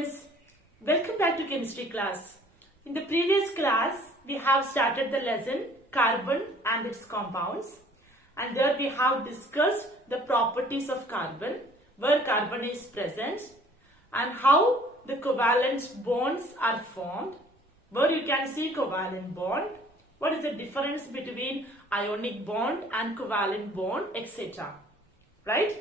students, welcome back to chemistry class. In the previous class, we have started the lesson carbon and its compounds, and there we have discussed the properties of carbon, where carbon is present and how the covalent bonds are formed, where you can see covalent bond, what is the difference between ionic bond and covalent bond, etc. Right?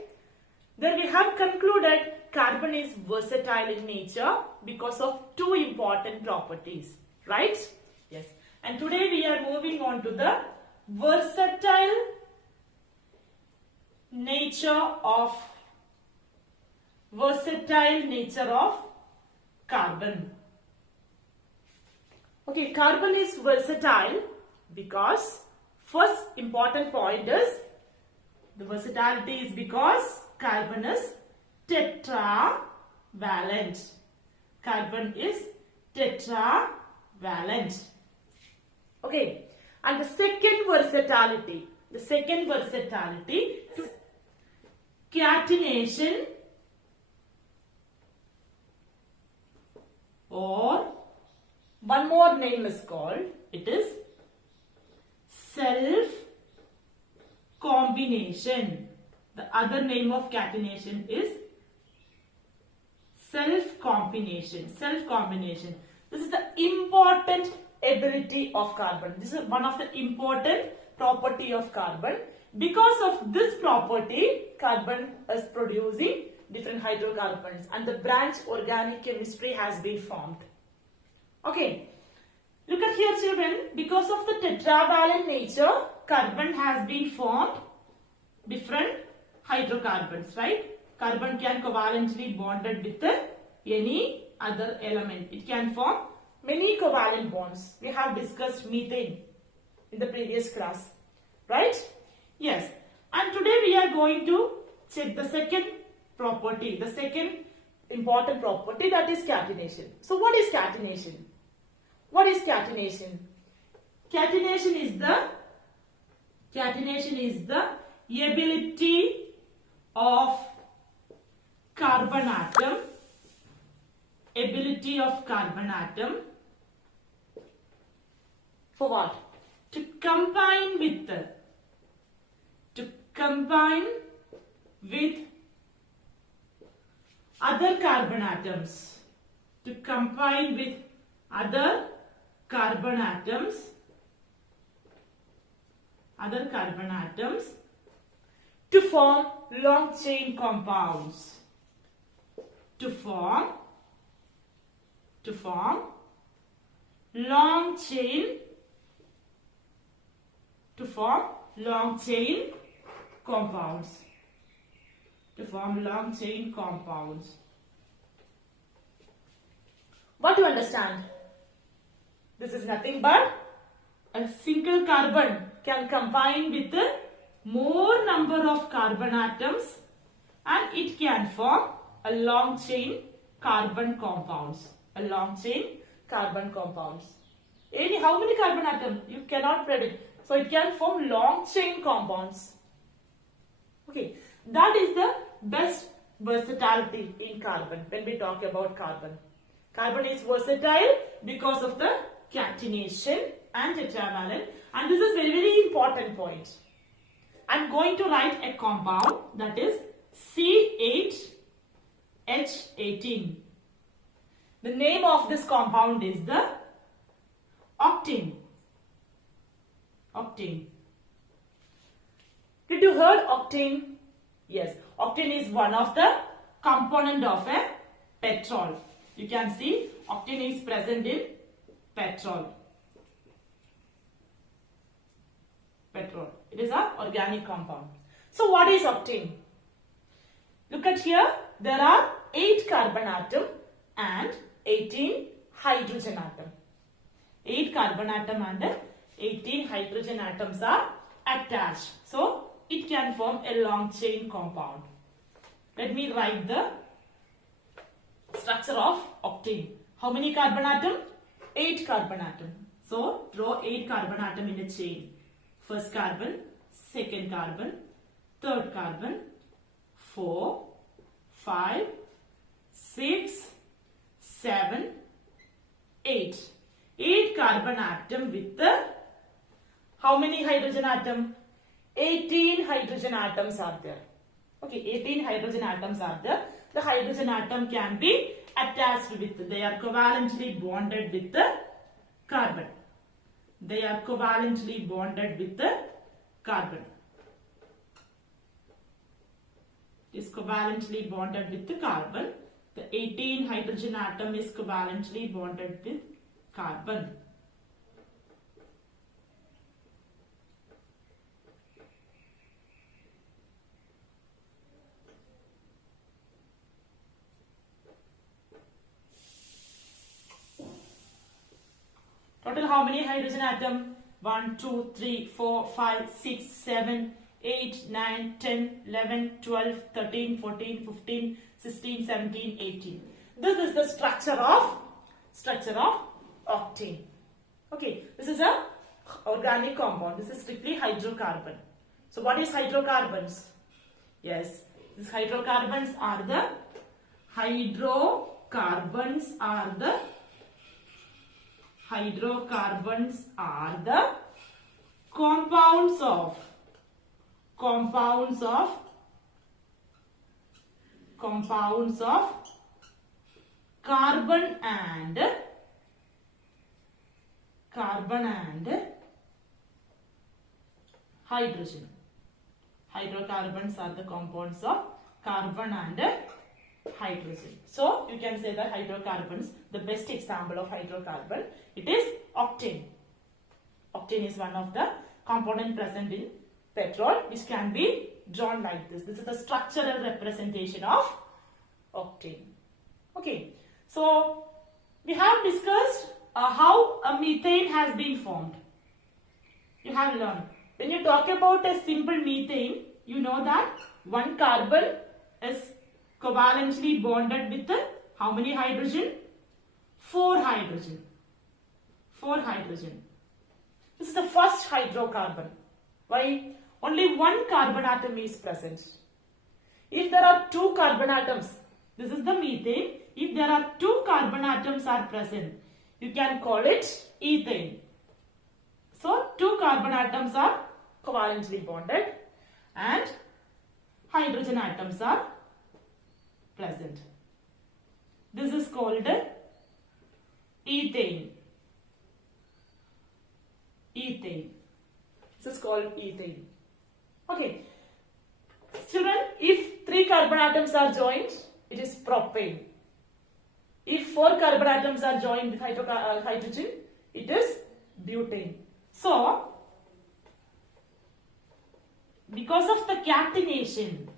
Then we have concluded carbon is versatile in nature because of two important properties, right? Yes. And today we are moving on to the versatile nature of carbon. Okay, carbon is versatile because first important point is the versatility is because carbon is tetravalent. Carbon is tetravalent. Okay, and the second versatility catenation or one more name is called, it is self combination. The other name of catenation is self-combination. This is the important ability of carbon. This is one of the important property of carbon. Because of this property, carbon is producing different hydrocarbons and the branch organic chemistry has been formed. Okay. Look at here children. Because of the tetravalent nature, carbon has been formed different hydrocarbons, right? Carbon can covalently bonded with any other element. It can form many covalent bonds. We have discussed methane in the previous class, right? Yes. And today we are going to check the second property, the second important property, that is catenation. So what is catenation? Catenation is the ability of carbon atom for what? To combine with other carbon atoms. To form long chain compounds. To form long chain compounds. What do you understand? This is nothing but a single carbon can combine with more number of carbon atoms and it can form a long chain carbon compounds. How many carbon atoms? You cannot predict. So it can form long chain compounds. Okay, that is the best versatility in carbon when we talk about carbon. Carbon is versatile because of the catenation and tetravalent, and this is very, very important point. I am going to write a compound, that is C8H18. The name of this compound is the octane. Did you heard octane? Yes, octane is one of the component of a petrol. You can see octane is present in petrol. It is an organic compound. So what is octane? Look at here. There are 8 carbon atom and 18 hydrogen atom. 8 carbon atom and 18 hydrogen atoms are attached. So it can form a long chain compound. Let me write the structure of octane. How many carbon atom? 8 carbon atom. So draw 8 carbon atom in a chain. First carbon, second carbon, third carbon, 4, 5, 6, 7, 8. 8 carbon atom with how many hydrogen atom? 18 hydrogen atoms are there. Okay, 18 hydrogen atoms are there. The hydrogen atom can be attached with, they are covalently bonded with the carbon. They are covalently bonded with the carbon. It is covalently bonded with the carbon. The 18 hydrogen atom is covalently bonded with carbon. Total how many hydrogen atom? 1, 2, 3, 4, 5, 6, 7, 8, 9, 10, 11, 12, 13, 14, 15, 16, 17, 18. This is the structure of octane. Okay, this is a organic compound. This is strictly hydrocarbon. So what is hydrocarbons? Yes, these hydrocarbons are the compounds of carbon and hydrogen. Hydrocarbons are the compounds of carbon and hydrogen. So you can say that hydrocarbons, the best example of hydrocarbon, it is octane. Octane is one of the component present in petrol which can be drawn like this. This is the structural representation of octane. Okay, so we have discussed how a methane has been formed. You have learned. When you talk about a simple methane, you know that one carbon is covalently bonded with how many hydrogen? 4 hydrogen. 4 hydrogen. This is the first hydrocarbon. Why? Only one carbon atom is present. If there are 2 carbon atoms, this is the methane. If there are 2 carbon atoms are present, you can call it ethane. So 2 carbon atoms are covalently bonded and hydrogen atoms are present. This is called ethane. Ethane. This is called ethane. Okay. Children, if 3 carbon atoms are joined, it is propane. If 4 carbon atoms are joined with hydrogen, it is butane. So, because of the catenation,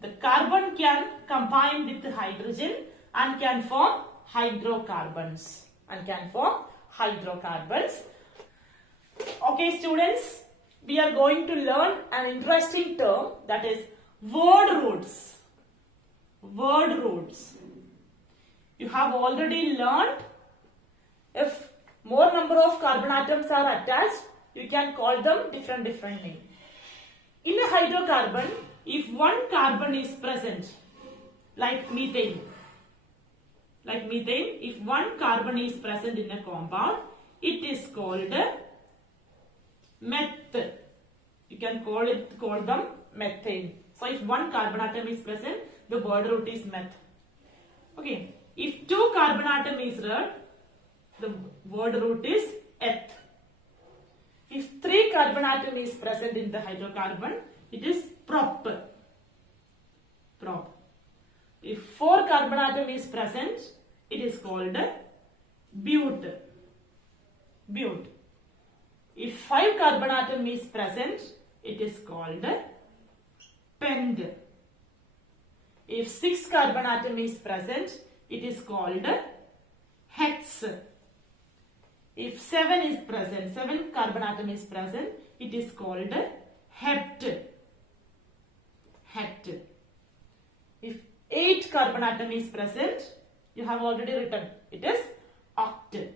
the carbon can combine with the hydrogen and can form hydrocarbons. Okay, students, we are going to learn an interesting term, that is word roots. Word roots. You have already learned if more number of carbon atoms are attached, you can call them different names. In a hydrocarbon, if one carbon is present, like methane, if one carbon is present in a compound, it is called meth. You can call them methane. So if one carbon atom is present, the word root is meth. Okay. If 2 carbon atom is there, the word root is eth. If 3 carbon atom is present in the hydrocarbon, it is prop. If 4 carbon atom is present, it is called but. If 5 carbon atom is present, it is called pent. If 6 carbon atom is present, it is called hex. If 7 carbon atom is present, it is called hept. If 8 carbon atom is present, you have already written, it is oct.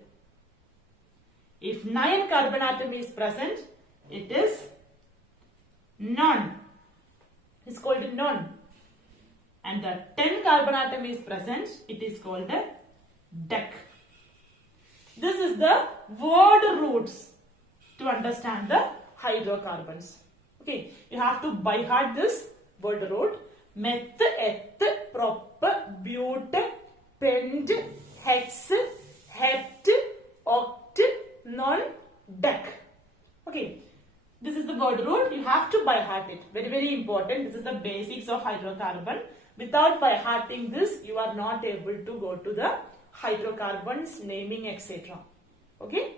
If 9 carbon atom is present, it is non. It's called non. and the 10 carbon atom is present, it is called a deck. This is the word roots to understand the hydrocarbons. Okay, you have to by heart this word root. Meth, eth, prop, but, pent, hex, hept, oct, non, dec. Okay, this is the word root. You have to by heart it. Very, very important. This is the basics of hydrocarbon. Without by hearting this, you are not able to go to the hydrocarbons, naming, etc. Okay.